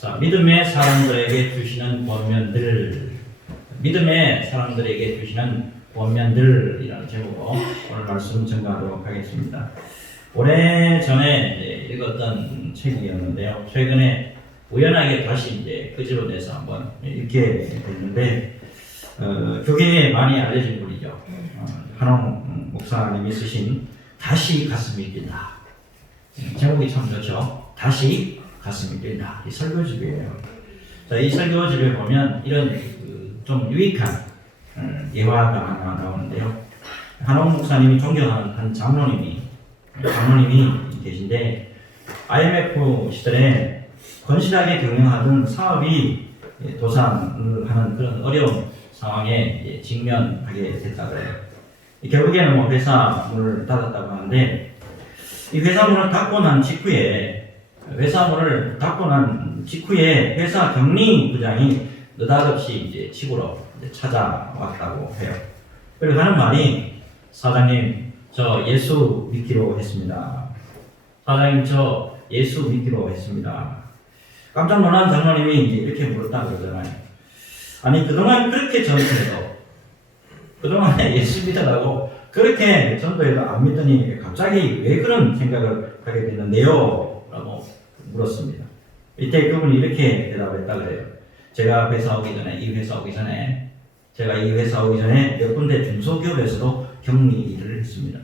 자, 믿음의 사람들에게 주시는 권면들, 믿음의 사람들에게 주시는 권면들이라는 제목으로 오늘 말씀 전가하도록 하겠습니다. 오래전에 읽었던 책이었는데요. 최근에 우연하게 다시 끄집어내서 한번 읽게 됐는데, 교계에 많이 알려진 분이죠. 한홍 목사님이 쓰신 다시 가슴이 뛴다. 제목이 참 좋죠. 다시 가슴이 뛴다. 이 설교집이에요. 자, 이 설교집에 보면 이런 좀 유익한 예화가 하나 나오는데요. 한홍 목사님이 존경하는 한 장로님이 계신데, IMF 시절에 건실하게 경영하던 사업이 도산을 하는 그런 어려운 상황에 직면하게 됐다고 해요. 결국에는 뭐 회사 문을 닫았다고 하는데, 이 회사 문을 닫고 난 직후에 회사 격리부장이 느닷없이 집으로 찾아왔다고 해요. 그리고 하는 말이, 사장님, 저 예수 믿기로 했습니다. 사장님, 저 예수 믿기로 했습니다. 깜짝 놀란 장로님이 이렇게 물었다 그러잖아요. 아니, 그동안 그렇게 전도해도, 그동안에 예수 믿으라고 그렇게 전도해도 안 믿더니 갑자기 왜 그런 생각을 하게 됐는데요? 라고 물었습니다. 이때 그분이 이렇게 대답했다 그래요. 제가 이 회사 오기 전에 몇 군데 중소기업에서도 격리 일을 했습니다.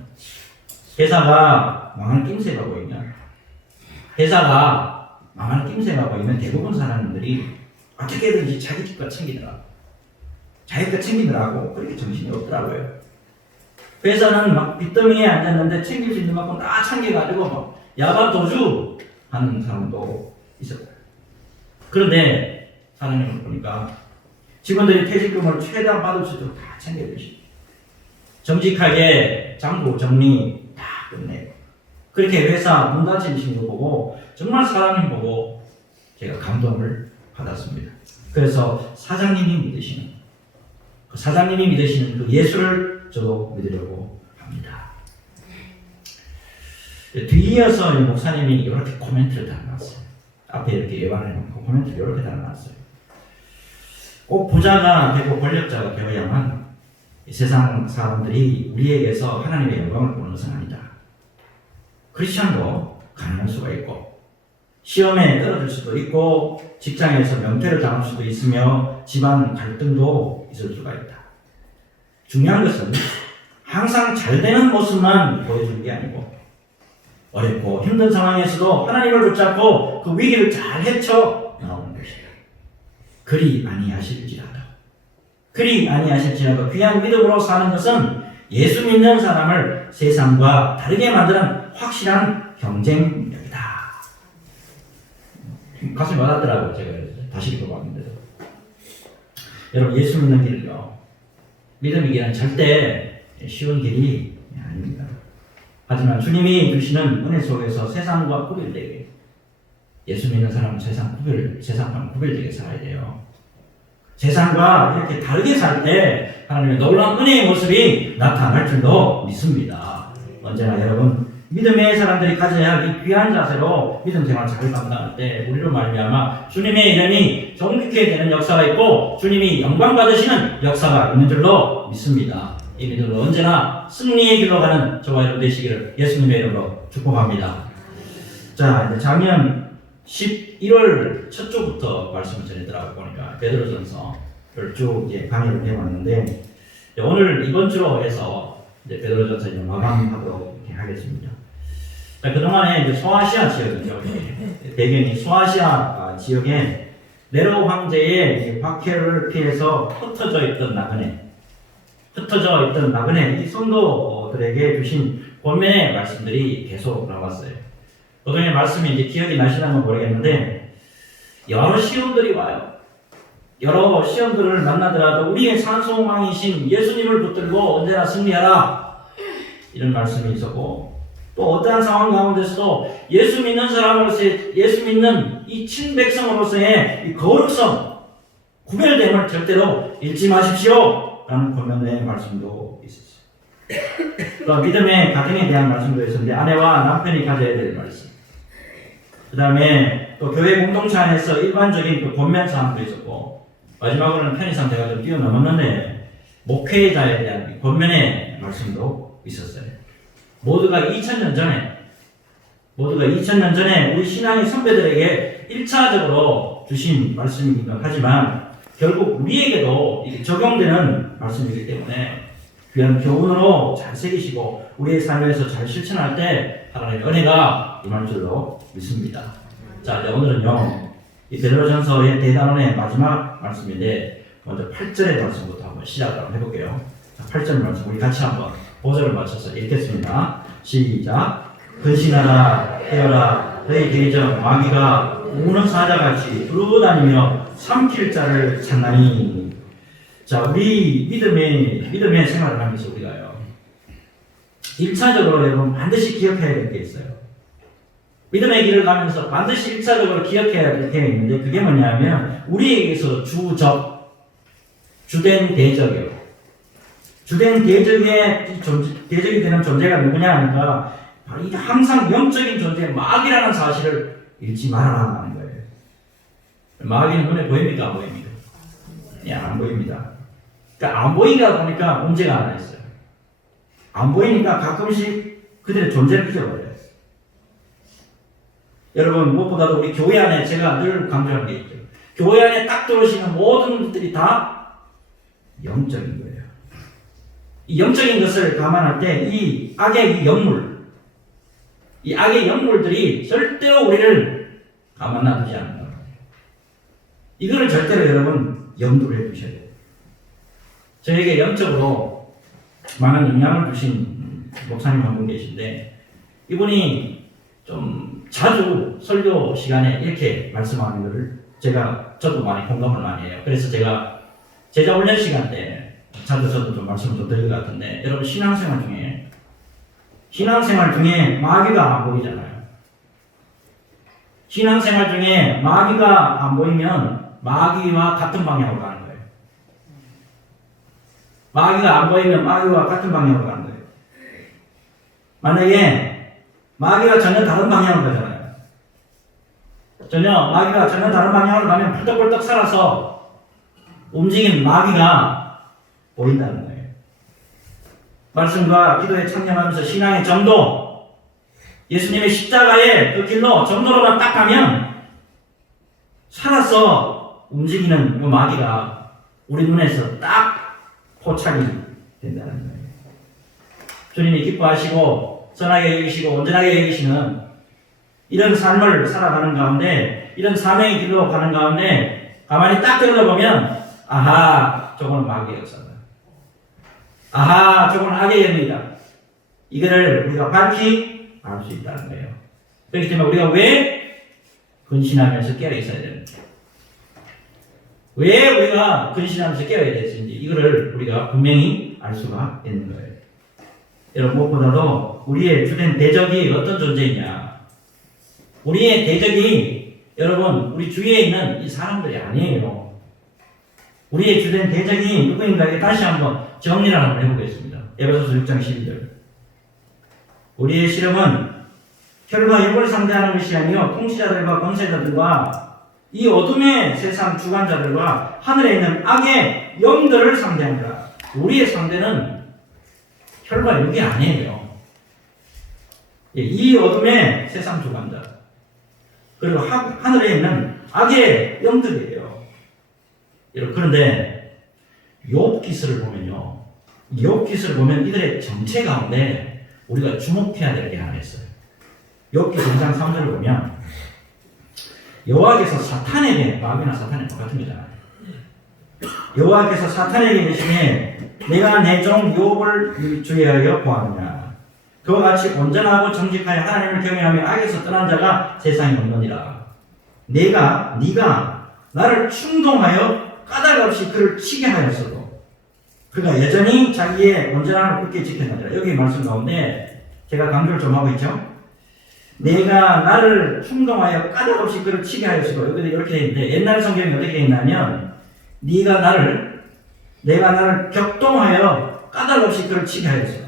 회사가 망할 낌새 가고 있는 대부분 사람들이 어떻게든지 자기 것 챙기느라고 그렇게 정신이 없더라고요. 회사는 막 빚더미에 앉았는데 챙길 수 있는 만큼 다 챙겨가지고 막 야바도주 하는 사람도 있었어요. 그런데 사장님을 보니까 직원들이 퇴직금을 최대한 받을 수 있도록 다 챙겨주시고, 정직하게 장부 정리 다 끝내고, 그렇게 회사 문 닫히신 거 보고 정말 사장님 보고 제가 감동을 받았습니다. 그래서 사장님이 믿으시는 그 예수를 저도 믿으려고 합니다. 뒤이어서 목사님이 이렇게 코멘트를 달아놨어요. 앞에 이렇게 예반을 해놓고 코멘트를 이렇게 달아놨어요. 꼭 부자가 되고 권력자가 되어야만 이 세상 사람들이 우리에게서 하나님의 영광을 보는 것은 아니다. 크리스천도 가난할 수가 있고, 시험에 떨어질 수도 있고, 직장에서 명퇴를 당할 수도 있으며, 집안 갈등도 있을 수가 있다. 중요한 것은 항상 잘 되는 모습만 보여주는 게 아니고, 어렵고 힘든 상황에서도 하나님을 붙잡고 그 위기를 잘 헤쳐 나오는 것이다. 그리 아니하실지라도 귀한 믿음으로 사는 것은 예수 믿는 사람을 세상과 다르게 만드는 확실한 경쟁력이다. 가슴이 와닿더라고요. 제가 다시 읽어봤는데도. 여러분, 예수 믿는 길은요, 믿음의 길은 절대 쉬운 길이 아닙니다. 하지만 주님이 주시는 은혜 속에서 세상과 구별되게, 예수 믿는 사람은 세상과 구별되게 살아야 돼요. 세상과 이렇게 다르게 살 때 하나님의 놀라운 은혜의 모습이 나타날 줄도 믿습니다. 언제나 여러분, 믿음의 사람들이 가져야 할 이 귀한 자세로 믿음 생활 잘 감당할 때 우리로 말미암아 주님의 이름이 존귀케 되는 역사가 있고, 주님이 영광 받으시는 역사가 있는 줄로 믿습니다. 이 믿음으로 언제나 승리의 길로 가는 저와 여러분 되시기를 예수님의 이름으로 축복합니다. 자, 이제 작년 11월 첫 주부터 말씀을 전해드리고 보니까 베드로전서를 쭉 강의를 해왔는데, 오늘 이번 주로 해서 베드로전서 마감하도록 하겠습니다. 자, 그동안에 소아시아 지역이죠. 배경이 소아시아 지역에 네로 황제의 박해를 피해서 흩어져 있던 나그네 이 성도들에게 주신 권면의 말씀들이 계속 나왔어요. 그동안의 말씀이 기억이 나시나는 모르겠는데, 여러 시험들이 와요. 여러 시험들을 만나더라도 우리의 산소망이신 예수님을 붙들고 언제나 승리하라, 이런 말씀이 있었고, 또 어떠한 상황 가운데서도 예수 믿는 이 친백성으로서의 이 거룩성, 구별됨을 절대로 잃지 마십시오 라는 권면의 말씀도 있었어요. 또 믿음의 가정에 대한 말씀도 있었는데, 아내와 남편이 가져야 될 말씀, 그 다음에 또 교회 공동체 안에서 일반적인 그 권면 사항도 있었고, 마지막으로는 편의상 제가 좀 뛰어넘었는데, 목회자에 대한 권면의 말씀도 있었어요. 모두가 2000년 전에 우리 신앙의 선배들에게 1차적으로 주신 말씀이긴 하지만, 결국 우리에게도 이게 적용되는 말씀이기 때문에 귀한 교훈으로 잘 새기시고 우리의 삶에서 잘 실천할 때 하나님의 은혜가 임할 줄로 믿습니다. 자, 이제 오늘은요, 이 베드로전서의 대단원의 마지막 말씀인데 먼저 8절의 말씀부터 한번 시작을 해볼게요. 자, 8절 말씀 우리 같이 한번 보절을 맞춰서 읽겠습니다. 시작. 근신하라 깨어라 너희 계정 마귀가 우는 사자같이 두루 다니며 삼킬 자를 찾나니. 자, 우리 믿음의 생활을 하면서 우리가요, 1차적으로 여러분 반드시 기억해야 될 게 있어요. 믿음의 길을 가면서 반드시 1차적으로 기억해야 될 게 있는데, 그게 뭐냐면 우리에게서 주된 대적이요. 주된 대적이 되는 존재가 누구냐 하니까 바로 이 항상 영적인 존재 마귀라는 사실을 잃지 말아라 하는 거예요. 마귀는 눈에 보입니까? 안 보입니까? 예, 안 보입니다. 그러니까 안 보이다 보니까 문제가 하나 있어요. 안 보이니까 가끔씩 그들의 존재를 잊어버려요. 여러분, 무엇보다도 우리 교회 안에 제가 늘 강조하는 게 있죠. 교회 안에 딱 들어오시는 모든 분들이 다 영적인 거예요. 이 영적인 것을 감안할 때 이 악의 이 악의 영물들이 절대로 우리를 가만 놔두지 않는다. 이거를 절대로 여러분 염두를 해두셔야 돼요. 저에게 영적으로 많은 영향을 주신 목사님 한 분 계신데, 이분이 좀 자주 설교 시간에 이렇게 말씀하는 것을 저도 많이 공감을 많이 해요. 그래서 제가 제자 훈련 시간 때 자주 저도 좀 말씀을 좀 드릴 것 같은데, 여러분 신앙생활 중에 마귀가 안 보이잖아요. 신앙생활 중에 마귀가 안 보이면 마귀와 같은 방향으로 가는 거예요. 마귀가 안 보이면 마귀와 같은 방향으로 가는 거예요. 만약에 마귀가 전혀 다른 방향으로 가잖아요. 마귀가 전혀 다른 방향으로 가면 펄떡펄떡 살아서 움직이는 마귀가 보인다는 거예요. 말씀과 기도에 참여하면서 신앙의 정도, 예수님의 십자가의 그 길로 정도로만 딱 가면 살아서 움직이는 그 마귀가 우리 눈에서 딱 포착이 된다는 거예요. 주님이 기뻐하시고 선하게 여기시고 온전하게 여기시는 이런 삶을 살아가는 가운데, 이런 사명의 길로 가는 가운데 가만히 딱 들여다보면, 아하, 저거는 마귀의 역사다. 아하, 저건 악의 영이다. 이거를 우리가 밝히 알 수 있다는 거예요. 그렇기 때문에 우리가 왜 근신하면서 깨어 있어야 되는지, 왜 우리가 근신하면서 깨어야 되는지, 이거를 우리가 분명히 알 수가 있는 거예요. 여러분, 무엇보다도 우리의 주된 대적이 어떤 존재이냐. 우리의 대적이 여러분 우리 주위에 있는 이 사람들이 아니에요. 우리의 주된 대적이 누구인가에 다시 한번 정리를 한번 해보겠습니다. 에베소서 6장 12절. 우리의 실험은 혈과 육을 상대하는 것이 아니요 통치자들과 권세자들과 이 어둠의 세상 주관자들과 하늘에 있는 악의 영들을 상대합니다. 우리의 상대는 혈과 육이 아니에요. 이 어둠의 세상 주관자, 그리고 하늘에 있는 악의 영들이에요. 그런데 욥기서를 보면 이들의 정체 가운데 우리가 주목해야 될 게 하나 있어요. 욥기 2장 3절을 보면 여호와께서 사탄에게, 마귀나 사탄이 똑같은 거잖아요. 여호와께서 사탄에게 이르시되 내가 내 종 욥을 주의하여 보았느냐. 그와 같이 온전하고 정직하여 하나님을 경외하며 악에서 떠난 자가 세상에 없느니라. 네가 나를 충동하여 까닭 없이 그를 치게 하였어도 그가 여전히 자기의 온전함을 굳게 지켰느니라. 여기 말씀 가운데 제가 강조를 좀 하고 있죠. 내가 나를 충동하여 까닭 없이 그를 치게 하였어도, 여기도 이렇게 되어 있는데 옛날 성경이 어떻게 되어 있냐면 내가 나를 격동하여 까닭 없이 그를 치게 하였어도.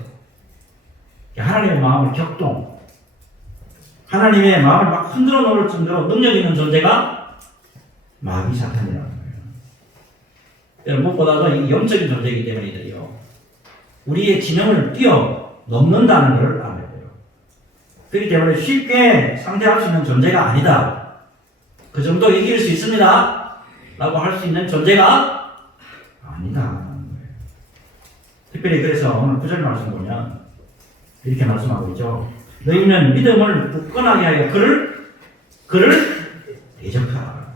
하나님의 마음을 격동, 하나님의 마음을 막 흔들어 놓을 정도로 능력 있는 존재가 마귀 사탄이라는 거예요. 여러분, 무엇보다도 이 영적인 존재이기 때문이들요. 우리의 지능을 뛰어넘는다는 걸 알아야 돼요. 그렇기 때문에 쉽게 상대할 수 있는 존재가 아니다. 그 정도 이길 수 있습니다. 라고 할 수 있는 존재가 아니다. 특별히 그래서 오늘 9절 말씀 보면 이렇게 말씀하고 있죠. 너희는 믿음을 굳건하게 하여 그를 대적하라.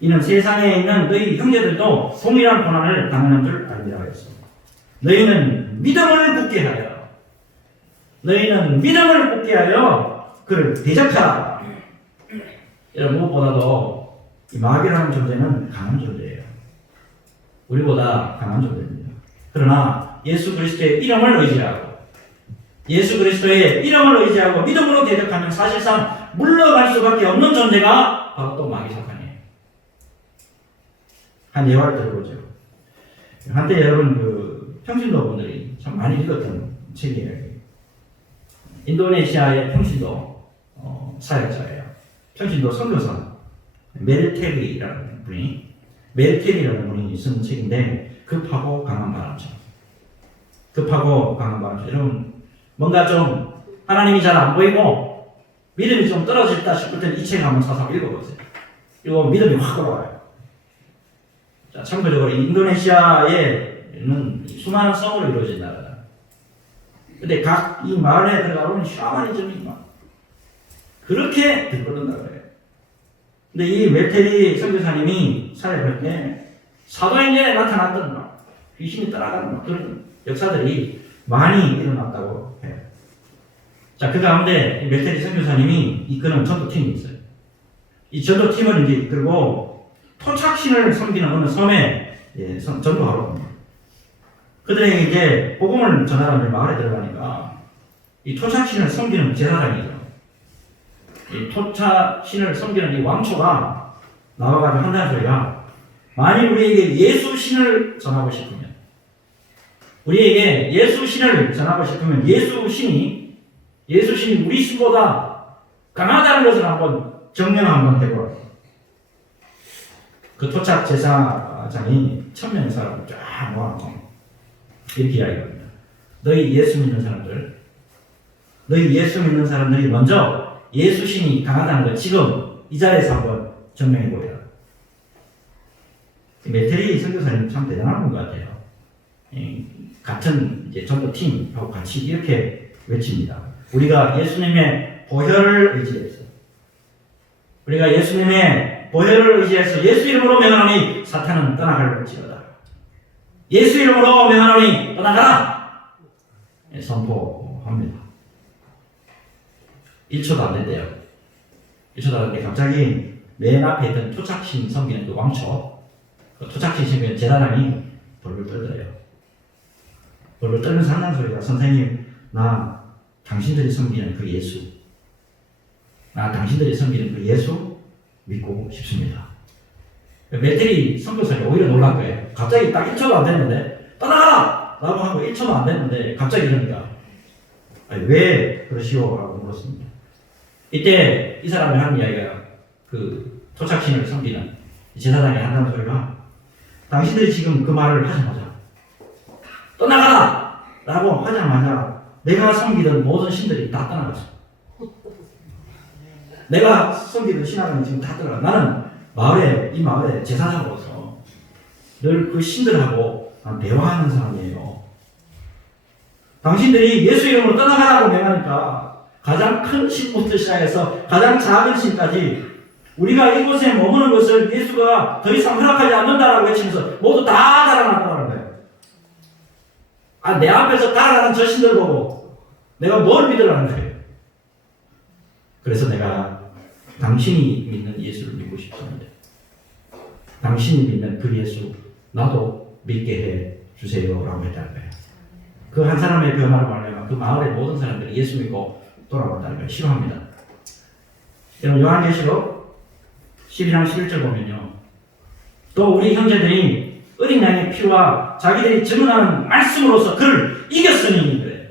이는 세상에 있는 너희 형제들도 동일한 고난을 당하는 줄 알리라 했어. 너희는 믿음을 굳게 하여 그를 대적하라. 여러분, 무엇보다도 이 마귀라는 존재는 강한 존재예요. 우리보다 강한 존재입니다. 그러나 예수 그리스도의 이름을 의지하고 믿음으로 대적하면 사실상 물러갈 수밖에 없는 존재가 바로 또 마귀 사탄이에요. 한 예화를 들어보죠. 한때 여러분 평신도 분들이 참 많이 읽었던 책이에요. 인도네시아의 평신도 사역자예요. 평신도 선교사 멜테리라는 분이 쓴 책인데 급하고 강한 바람처럼. 여러분, 뭔가 좀 하나님이 잘 안 보이고 믿음이 좀 떨어졌다 싶을 때는 이 책 한번 사서 읽어보세요. 이거 믿음이 확 올라와요. 자, 참고적으로 인도네시아에는 수많은 성으로 이루어진 나라다. 근데 각 이 마을에 들어가보면 샤머니즘이 막 그렇게 들끓는다고 해요. 근데 이 멜테리 선교사님이 사역할 때 사도행전에 나타났던 막 귀신이 따라가는 막 그런 역사들이 많이 일어났다고 해요. 자, 그 가운데 멜테리 선교사님이 이끄는 전도팀이 있어요. 이 전도팀을 이제 이끌고 토착신을 섬기는 어느 섬에 전도하러 갑니다. 그들에게 이제 복음을 전하라는 마을에 들어가니까 이 토착신을 섬기는 제사장이죠. 이 토착신을 섬기는 이 왕초가 나와가지고 한다는 소리가, 만일 우리에게 예수신을 전하고 싶으면 예수신이 우리 신보다 강하다는 것을 한번 증명 한번 해보라. 그 토착 제사장이 1000명의 사람을 쫙 모아놓고 이렇게 이야기합니다. 너희 예수 믿는 사람들이 먼저 예수신이 강하다는 걸 지금 이 자리에서 한번 증명해 보여라. 멜테리 선교사님 참 대단한 분 같아요. 같은 이제 전도팀하고 같이 이렇게 외칩니다. 우리가 예수님의 보혈을 의지해서 예수 이름으로 명하노니 사탄은 떠나갈지어다. 예수 이름으로 명하노니 떠나가라. 선포합니다. 1초도 안 된대요. 1초도 안 됐는데 갑자기 맨 앞에 있던 토착신 섬기는 그 왕초, 그 토착신 섬기는 제사장이 벌벌 떨더래요. 벌벌 떨면서 한다는 소리가, 선생님, 나 당신들이 섬기는 그 예수 믿고 싶습니다. 멜테리 선교사님 오히려 놀란 거예요. 갑자기 딱 1초도 안 됐는데 떠나가라! 라고 하고 1초도 안 됐는데 갑자기 이러니까, 왜 그러시오? 라고 물었습니다. 이때 이 사람이 하는 이야기가, 그 토착신을 섬기는 제사장이 한다는 소리가, 당신들이 지금 그 말을 하자마자 떠나가라! 라고 하자마자 내가 섬기던 모든 신들이 다 떠나갔어. 내가 섬기던 신앙은 지금 다 떠나가. 나는 이 마을에 제사장으로서 늘 그 신들하고 대화하는 사람이에요. 당신들이 예수 이름으로 떠나가라고 명하니까 가장 큰 신부터 시작해서 가장 작은 신까지 우리가 이곳에 머무는 것을 예수가 더 이상 허락하지 않는다라고 외치면서 모두 다 달아났다는 거예요. 내 앞에서 달아나는 저 신들 보고 내가 뭘 믿으라는 거예요. 그래서 내가 당신이 믿는 예수를 믿고 싶습니다. 당신이 믿는 그 예수 나도 믿게 해 주세요 라고 했다는 거예요. 그 한 사람의 변화를 말하면 그 마을의 모든 사람들이 예수 믿고 돌아왔다는 걸 싫어합니다. 여러분, 요한계시록 12장 11절 보면요, 또 우리 형제들이 어린 양의 피와 자기들이 증언하는 말씀으로서 그를 이겼으니 그래.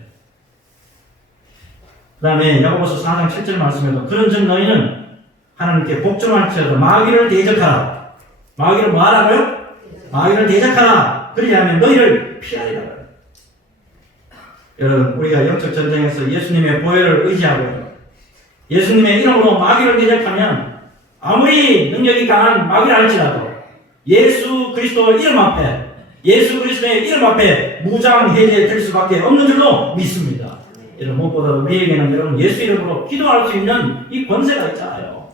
그 다음에 야고보서 4장 7절 말씀에도 그런즉 너희는 하나님께 복종할지어다 마귀를 대적하라. 마귀를 뭐 하라고요? 마귀를 대적하라. 그리하면 너희를 피하리라. 여러분, 우리가 영적 전쟁에서 예수님의 보혈을 의지하고 예수님의 이름으로 마귀를 대적하면 아무리 능력이 강한 마귀라 할지라도 예수 그리스도 이름 앞에, 예수 그리스도의 이름 앞에 무장 해제될 수밖에 없는 줄로 믿습니다. 여러분, 무엇보다 우리에게는 여러분 예수 이름으로 기도할 수 있는 이 권세가 있잖아요.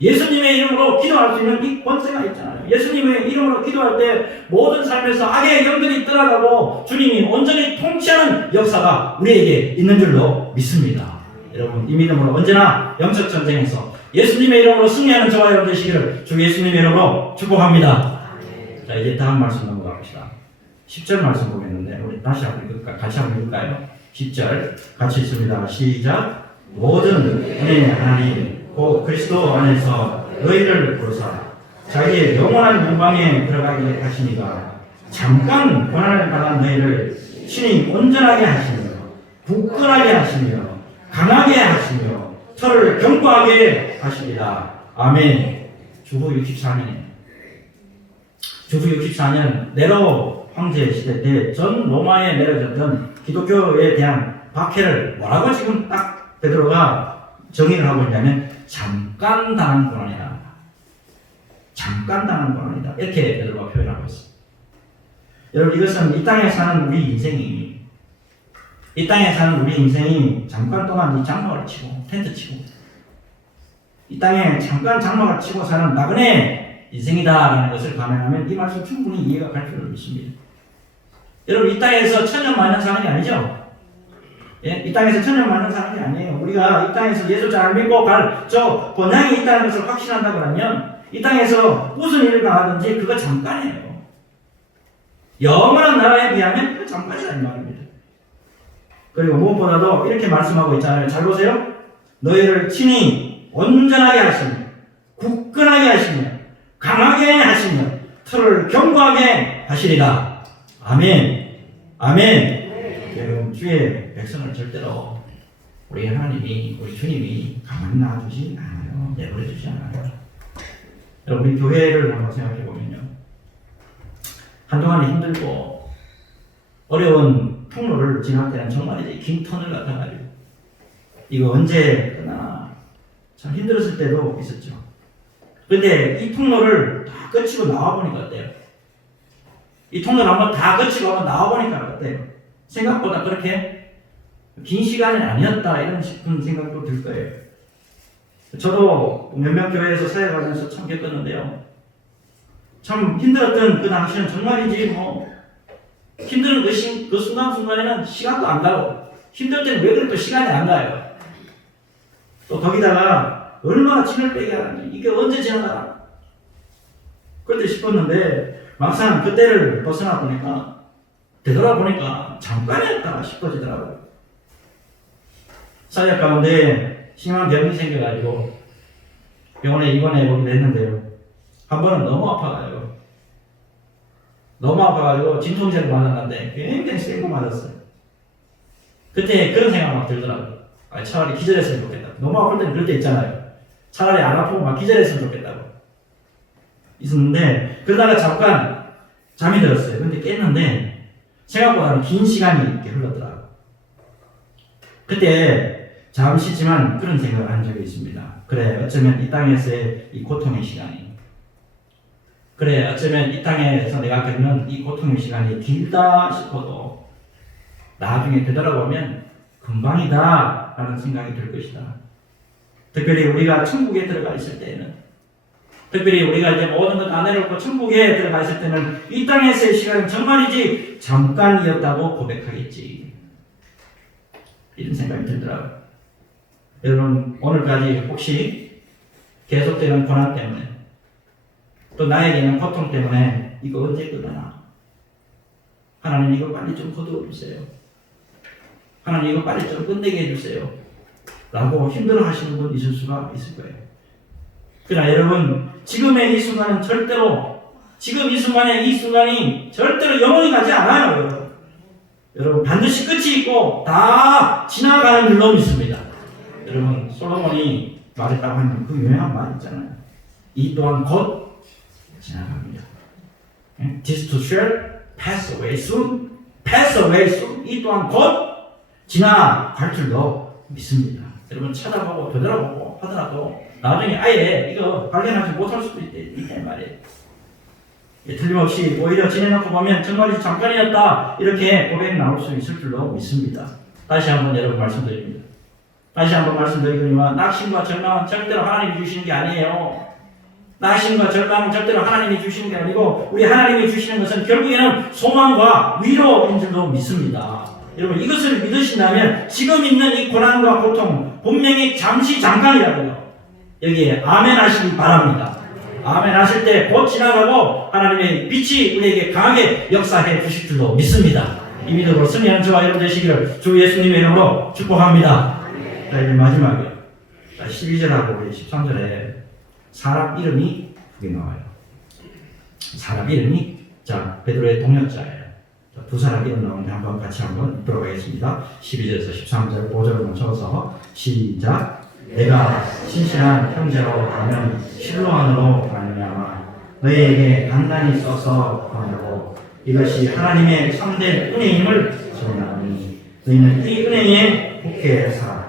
예수님의 이름으로 기도할 수 있는 이 권세가 있잖아요. 예수님의 이름으로 기도할 때 모든 삶에서 악의 영들이 떠나가고 주님이 온전히 통치하는 역사가 우리에게 있는 줄로 믿습니다. 여러분, 이 믿음으로 언제나 영적 전쟁에서 예수님의 이름으로 승리하는 저와 여러분 되시기를 주 예수님의 이름으로 축복합니다. 자, 이제 다음 말씀 넘어갑시다. 10절 말씀 보겠는데 우리 다시 한번 같이 한번 읽을까요? 10절 같이 있습니다. 시작. 모든 은혜의 하나님 곧 그리스도 안에서 너희를 부르사 자기의 영원한 영광에 들어가게 하시니가 잠깐 고난을 받은 너희를 친히 온전하게 하시며 굳건하게 하시며 강하게 하시며 털을 견고하게 하시리라. 아멘. 주후 64년 주후 64년 네로 황제 시대 때 전 로마에 내려졌던 기독교에 대한 박해를 뭐라고 지금 딱 베드로가 정의를 하고 있냐면 잠깐 당한 고난이다. 잠깐 당한 고난이다. 이렇게 베드로가 표현하고 있습니다. 여러분, 이것은 이 땅에 사는 우리 인생이 잠깐 동안 이 장막을 치고 텐트 치고 이 땅에 잠깐 장막을 치고 사는 나그네 인생이다라는 것을 감안하면 이 말씀 충분히 이해가 갈 필요가 있습니다. 여러분, 이 땅에서 천년만년 사는 게 아니죠. 예? 이 땅에서 천년만년 사는 게 아니에요. 우리가 이 땅에서 예수 잘 믿고 갈 저 본향이 있다는 것을 확신한다고 하면 이 땅에서 무슨 일을 당하든지 그거 잠깐이에요. 영원한 나라에 비하면 그거 잠깐이라는 말입니다. 그리고 무엇보다도 이렇게 말씀하고 있잖아요. 잘 보세요. 너희를 친히 온전하게 하시며 굳건하게 하시며 강하게 하시며 털을 견고하게 하시리라. 아멘. 아멘. 여러분, 주의 백성을 절대로 우리 하나님이, 우리 주님이 가만히 놔두지 않아요. 내버려 두지 않아요. 여러분, 우리 교회를 한번 생각해 보면요. 한동안 힘들고 어려운 통로를 지날 때는 정말 이제 긴 터널 같아가지고 이거 언제 끝나 참 힘들었을 때도 있었죠. 근데 이 통로를 다 거치고 나와보니까 어때요? 이 통로를 한번 다 거치고 한번 나와보니까 어때요? 생각보다 그렇게 긴 시간이 아니었다 이런 싶은 생각도 들 거예요. 저도 몇몇 교회에서 사역하면서 참 겪었는데요. 참 힘들었던 그 당시는 정말이지 뭐 힘든 그 순간순간에는 시간도 안 가고 힘들 때는 왜 그렇게 시간이 안 가요. 또 거기다가 얼마나 침을 빼게 하는지 이게 언제 지나가나 그렇게 싶었는데 막상 그때를 벗어나 보니까 되돌아보니까 잠깐이었다 싶어지더라고요. 사역 가운데 심한 병이 생겨가지고 병원에 입원해 보기도 했는데요. 한 번은 너무 아파가지고 진통제를 맞았는데 굉장히 센 거 맞았어요. 그때 그런 생각 막 들더라고요. 차라리 기절했으면 좋겠다. 너무 아플 때는 그럴 때 있잖아요. 차라리 안 아프고 막 기절했으면 좋겠다고 있었는데 그러다가 잠깐 잠이 들었어요. 근데 깼는데 생각보다는 긴 시간이 이렇게 흘렀더라고요. 그때 잠시지만 그런 생각을 한 적이 있습니다. 그래, 어쩌면 이 땅에서의 이 고통의 시간이 그래, 어쩌면 이 땅에서 내가 겪는 이 고통의 시간이 길다 싶어도 나중에 되돌아보면 금방이다 라는 생각이 들 것이다. 특별히 우리가 천국에 들어가 있을 때는 특별히 우리가 이제 모든 것 다 내려놓고 천국에 들어가 있을 때는 이 땅에서의 시간은 정말이지 잠깐이었다고 고백하겠지. 이런 생각이 들더라고요. 여러분, 오늘까지 혹시 계속되는 고난 때문에 또 나에게는 고통 때문에 이거 언제 끝나나? 하나님 이거 빨리 좀 거두어 주세요. 하나님 이거 빨리 좀 끝내게 해주세요. 라고 힘들어 하시는 분 있을 수가 있을 거예요. 그러나 여러분, 지금의 이 순간은 절대로 지금 이 순간이 절대로 영원히 가지 않아요. 여러분 반드시 끝이 있고 다 지나가는 줄로 믿습니다. 여러분 솔로몬이 말했다고 하는 그 유명한 말 있잖아요. 이 또한 곧 지나갑니다. This too shall pass away soon. pass away soon. 이 또한 곧 지나갈 줄로 믿습니다. 여러분 찾아보고 되돌아보고 하더라도 나중에 아예 이거 발견하지 못할 수도 있다 말이에요. 틀림없이 오히려 지내놓고 보면 정말 잠깐이었다 이렇게 고백 나올 수 있을 줄로 믿습니다. 다시 한번 여러분 말씀드립니다. 다시 한번 말씀드리거니와 낙심과 절망은 절대로 하나님이 주시는 게 아니에요. 낙심과 절망은 절대로 하나님이 주시는 게 아니고 우리 하나님이 주시는 것은 결국에는 소망과 위로인 줄로 믿습니다. 여러분 이것을 믿으신다면 지금 있는 이 고난과 고통 분명히 잠시 잠깐이라고요. 여기에 아멘 하시기 바랍니다. 아멘 하실 때 곧 지나가고 하나님의 빛이 우리에게 강하게 역사해 주실 줄로 믿습니다. 이 믿음으로 승리하는 저와 여러분 되시기를 주 예수님의 이름으로 축복합니다. 자 이제 마지막에 12절하고 13절에 사람 이름이 두 개 나와요. 사람 이름이 자 베드로의 동역자예요. 두 사람 이름 나오는데 한번 같이 한번 들어가겠습니다. 12절에서 13절 5절을 적어서 시작. 내가 신실한 형제로 가면 실로안으로 말미암아 너희에게 간단히 써서 보내고 이것이 하나님의 참된 은혜임을 전하니 너희는 이 은혜에 굳게 살아.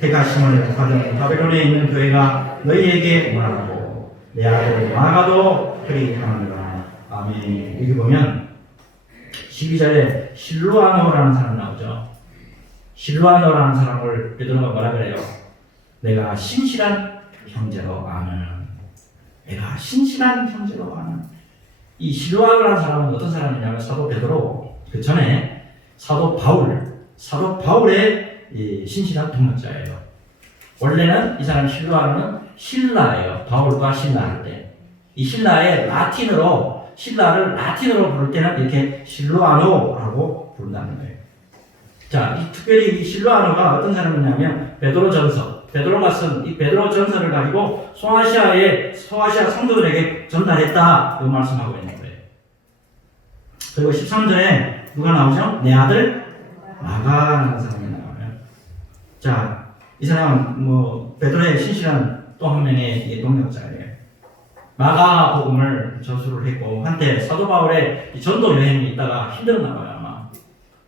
택하심을 받은 바벨론에 있는 교회가 너희에게 말하고 내 아들 마가도 그리하느라. 아멘. 여기 보면 12절에 실로아노라는 사람 나오죠. 실로아노라는 사람을 베드로가 뭐라 그래요? 내가 신실한 형제로 아는. 내가 신실한 형제로 아는. 이 실로아노라는 사람은 어떤 사람이냐면 사도 베드로 그 전에 사도 바울의 이 신실한 동역자예요. 원래는 이 사람 실로아노는 신라예요. 바울과 신라 할 때. 이 신라의 신라를 라틴어로 부를 때는 이렇게 실로아노라고 부른다는 거예요. 자, 특별히 이 실로아노가 어떤 사람이냐면 베드로가 쓴 이 베드로 전서를 가지고 소아시아 성도들에게 전달했다 이 말씀하고 있는 거예요. 그리고 13절에 누가 나오죠? 내 아들 마가라는 사람이 나와요. 자, 이 사람은 베드로의 신실한 또 한 명의 동역자예요. 마가복음을 저수를 했고 한때 사도 바울의 전도 여행이 있다가 힘들었나 봐요. 아마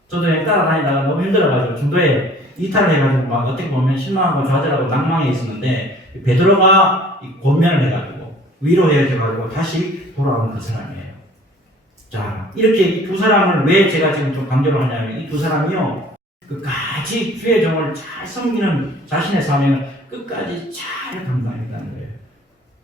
전도 여행 따라다니다가 너무 힘들어가지고 중도에 이탈해가지고 막 어떻게 보면 실망하고 좌절하고 낭망해 있었는데 베드로가 권면을 해가지고 위로해줘가지고 다시 돌아온 그 사람이에요. 자, 이렇게 이 두 사람을 왜 제가 지금 좀 강조를 하냐면 이 두 사람이요 끝까지 주의 종을 잘 섬기는 자신의 사명을 끝까지 잘 감당했다는 거예요.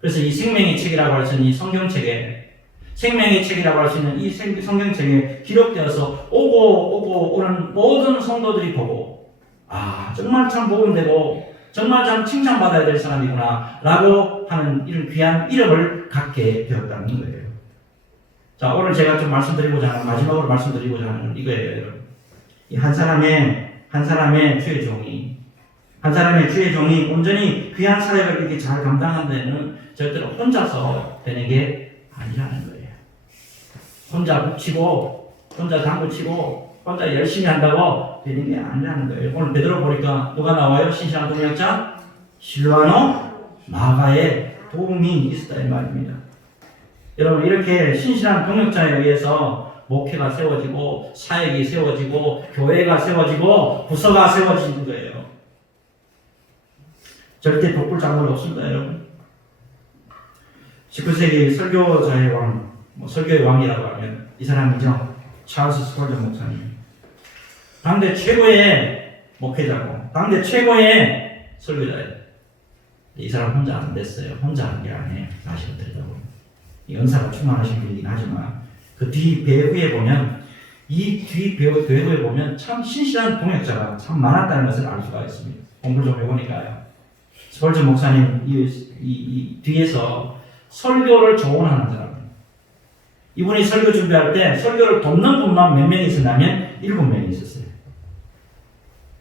그래서 이 생명의 책이라고 할 수 있는 이 성경책에 생명의 책이라고 할 수 있는 이 성경책에 기록되어서 오고 오는 모든 성도들이 보고 아 정말 참 복음되고 정말 참 칭찬받아야 될 사람이구나 라고 하는 이런 귀한 이름을 갖게 되었다는 거예요. 자 오늘 제가 좀 말씀드리고자 하는 마지막으로 말씀드리고자 하는 이거예요. 여러분. 이 한 사람의 주의 종이 온전히 귀한 사역을 이렇게 잘 감당하는 데는 절대로 혼자서 되는 게 아니라는 거예요. 혼자 붙이고 혼자 당구치고 혼자 열심히 한다고 되는 게 아니라는 거예요. 오늘 베드로 보니까 누가 나와요? 신실한 동역자 실로아노 마가의 도움이 있었다 이 말입니다. 여러분 이렇게 신실한 동역자에 의해서 목회가 세워지고 사역이 세워지고 교회가 세워지고 부서가 세워지는 거예요. 절대 독불 장군이 없습니다, 여러분. 19세기 설교자의 왕, 설교의 왕이라고 하면 이 사람이죠. 찰스 스펄전 목사님. 당대 최고의 목회자고, 당대 최고의 설교자예요. 이 사람 혼자 안 됐어요. 혼자 한 게 아니에요. 사실은 들다 보면. 연사가 충만하신 분이긴 하지만, 그 뒤 배후에 보면, 배후에 보면 참 신실한 동역자가 참 많았다는 것을 알 수가 있습니다. 공부를 좀 해보니까요. 스펄전 목사님, 이 뒤에서 설교를 조언하는 사람. 이분이 설교 준비할 때 설교를 돕는 분만 몇 명이 있었냐면 7명이 있었어요.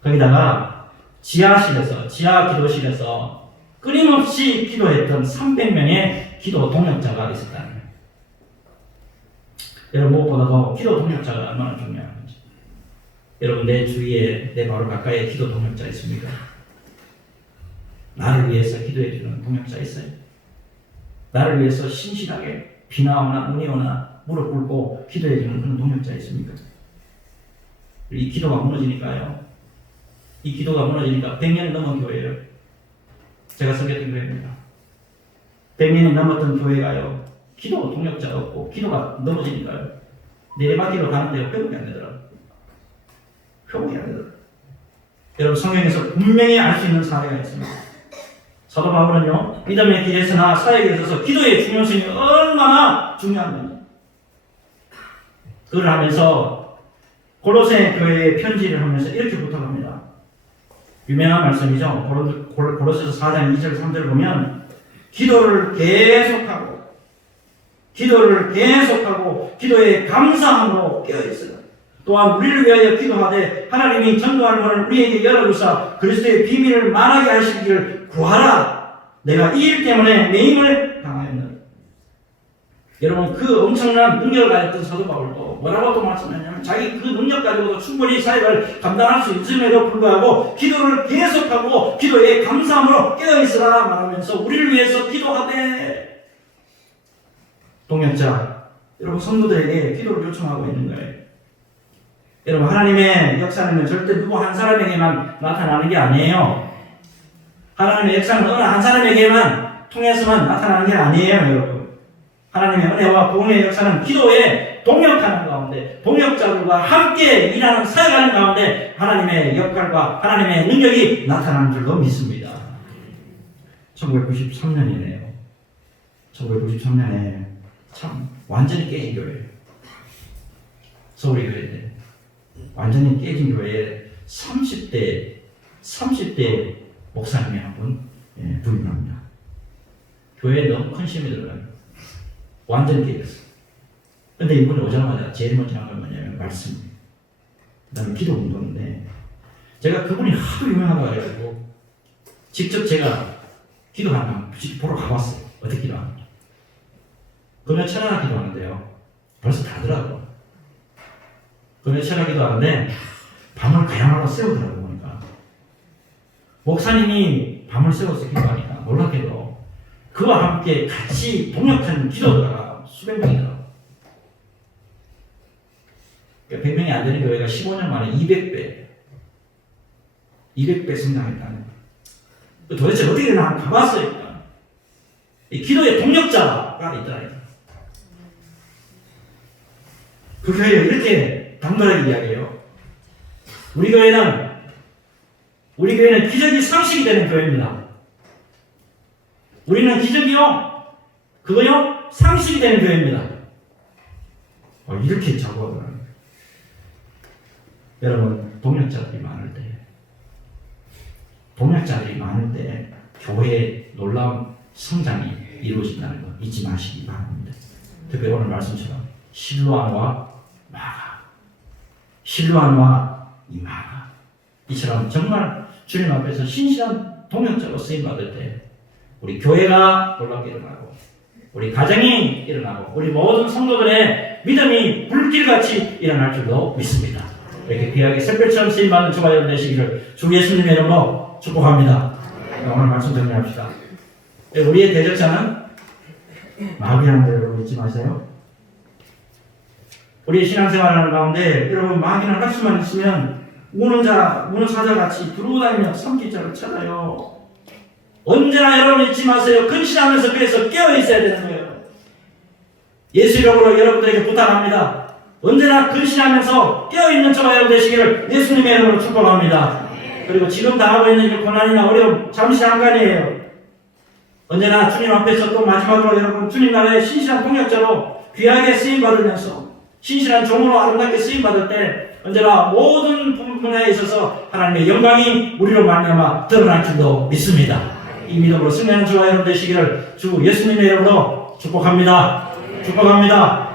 거기다가 지하 기도실에서 끊임없이 기도했던 300명의 기도 동역자가 있었다는 거예요. 여러분 무엇보다도 기도 동역자가 얼마나 중요한지. 여러분 내 주위에 내 바로 가까이에 기도 동역자 있습니까? 나를 위해서 기도해주는 동역자 있어요? 나를 위해서 신실하게 비나 오나 눈이 오나 무릎 꿇고 기도해주는 그런 동역자 있습니까? 이 기도가 무너지니까요. 이 기도가 무너지니까 100년이 넘은 교회예요. 제가 섬겼던 교회입니다. 100년이 넘었던 교회가요. 기도 동역자가 없고 기도가 넘어지니까요. 내리막길로 가는데 회복이 안 되더라고요. 회복이 안 되더라고요. 여러분 성경에서 분명히 알 수 있는 사례가 있습니다. 사도 바울은요. 믿음의 길에서나 사역에 있어서 기도의 중요성이 얼마나 중요한 건지 그걸 하면서 골로새 교회에 편지를 하면서 이렇게 부탁합니다. 유명한 말씀이죠. 골로새서 4장 2절 3절을 보면 기도를 계속하고 기도에 감사함으로 깨어있으라. 또한 우리를 위하여 기도하되 하나님이 전도할 문을 우리에게 열어주사 그리스도의 비밀을 말하게 하시기를 구하라. 내가 이 일 때문에 매임을 당하였노라. 여러분 그 엄청난 능력을 가졌던 사도 바울도 뭐라고 또 말씀하냐면 자기 그 능력 가지고도 충분히 사역을 감당할 수 있음에도 불구하고 기도를 계속하고 기도에 감사함으로 깨어있으라 말하면서 우리를 위해서 기도하되 동역자 여러분 성도들에게 기도를 요청하고 있는 거예요. 여러분 하나님의 역사는 절대 누구 한 사람에게만 나타나는 게 아니에요. 하나님의 역사는 어느 한 사람에게만 통해서만 나타나는 게 아니에요. 여러분 하나님의 은혜와 구원의 역사는 기도에 동역하는 가운데 동역자들과 함께 일하는 사역하는 가운데 하나님의 역할과 하나님의 능력이 나타나는 줄로 믿습니다. 1993년이네요. 1993년에 참 완전히 깨진 교회예요. 서울교회인데 완전히 깨진 교회에 30대 목사님이 한 분 부임합니다. 교회에 너무 큰 힘이 들어가요. 완전히 깨졌어요. 근데 이분이 오자마자 제일 먼저 한 건 뭐냐면 말씀이에요. 그 다음에 기도 운동인데 제가 그분이 하도 유명하다고 해가지고 직접 제가 기도하는 거 보러 가봤어요. 어떻게 기도하는지. 그러면 철하나 기도하는데요. 벌써 다더라고요. 그러면 철하나 기도하는데 밤을 가야마다 세우더라고요. 보니까 목사님이 밤을 세워서 기도하니까 놀랍게도 그와 함께 같이 동역하는 기도자가 수백 명이더라고요. 그러니까 100명이 안 되는 교회가 15년 만에 200배 성장했다는 거예요. 도대체 어떻게 되나 한번 가봤어요. 이 기도의 동력자가 있더라고요. 그 교회가 이렇게 당돌하게 이야기해요. 우리 교회는 기적이 상식이 되는 교회입니다. 우리는 기적이요, 그거요, 상식이 되는 교회입니다. 이렇게 자고하더라고요. 여러분, 동역자들이 많을 때 교회의 놀라운 성장이 이루어진다는 거 잊지 마시기 바랍니다. 특히 오늘 말씀처럼 실로암과 이마가 이처럼 정말 주님 앞에서 신실한 동역자로 쓰임받을 때 우리 교회가 놀랍게 일어나고 우리 가정이 일어나고 우리 모든 성도들의 믿음이 불길같이 일어날 줄로 믿습니다. 이렇게 귀하게 샛별처럼 쓰임받는 주가 여러분 되시기를 주 예수님의 이름으로 축복합니다. 오늘 말씀 정리합시다. 우리의 대적자는 마귀라는 걸 여러분 잊지 마세요. 우리의 신앙생활하는 가운데 여러분 마귀는 할 수만 있으면 우는 사자같이 두루다니며 삼키자를 찾아요. 언제나 여러분 잊지 마세요. 근신하면서 그래서 깨어있어야 되는 거예요. 예수 이름으로 여러분들에게 부탁합니다. 언제나 근신하면서 깨어있는 저와 여러분 되시기를 예수님의 이름으로 축복합니다. 그리고 지금 당하고 있는 이 고난이나 어려움 잠시 잠깐이에요. 언제나 주님 앞에서 또 마지막으로 여러분 주님 나라의 신실한 동역자로 귀하게 쓰임받으면서 신실한 종으로 아름답게 쓰임받을 때 언제나 모든 분야에 있어서 하나님의 영광이 우리로 말미암아 드러날 줄로 믿습니다. 이 믿음으로 승리하는 주와 여러분 되시기를 주 예수님의 이름으로 축복합니다. 축복합니다.